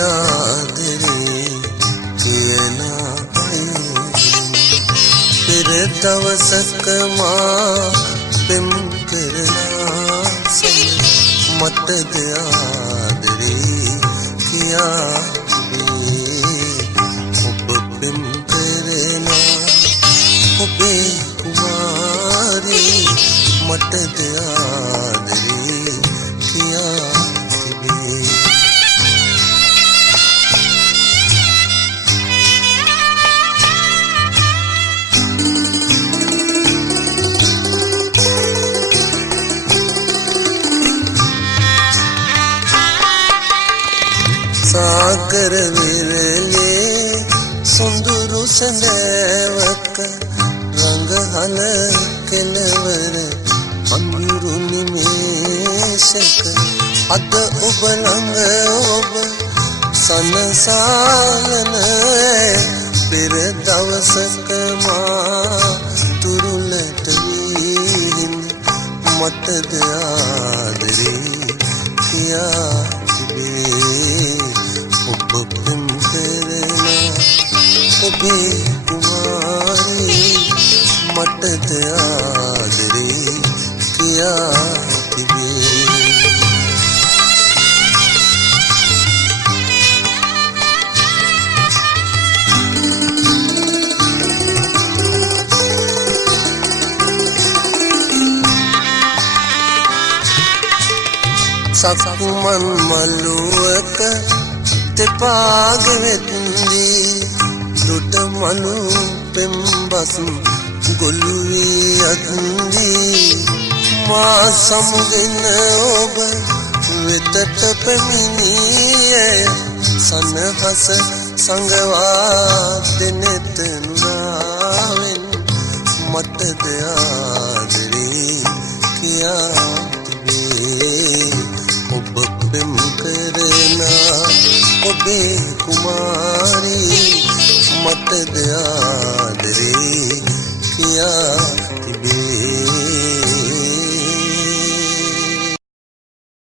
ආදරේ කියන අය පෙර දවසක මා පෙම් කරනා මටද ආදරේ කියා ඔබ පෙම් කරනා ඔබේ කුමාරී මටද ආදරේ කියා තිබේ සාගර විරලේ සොඳුරු සඳවක රංගහල කෙලවර අඳුරු නිමේෂක අද ඔබ ළඟ ඔබ සනසාලන පෙර දවසක මා තුරුලට වීහින් මටද ආදරේ කියා ඔබ පෙම් කරනා ඔබේ කුමාරී මටද ආදරේ කියා තිබේ සක්මන් මළුවක තෙපාග වෙත්දී දුට මනු පෙම්බස් ගොළු වී අත්දී මා සමුගෙන ඔබ වෙතට පැමිණියේ සනහස සංගවා දෙනෙත නුනාවෙන් මටද ආදරේ කියා ඔබ පෙම් කරනා ඔබේ කුමාරී මටද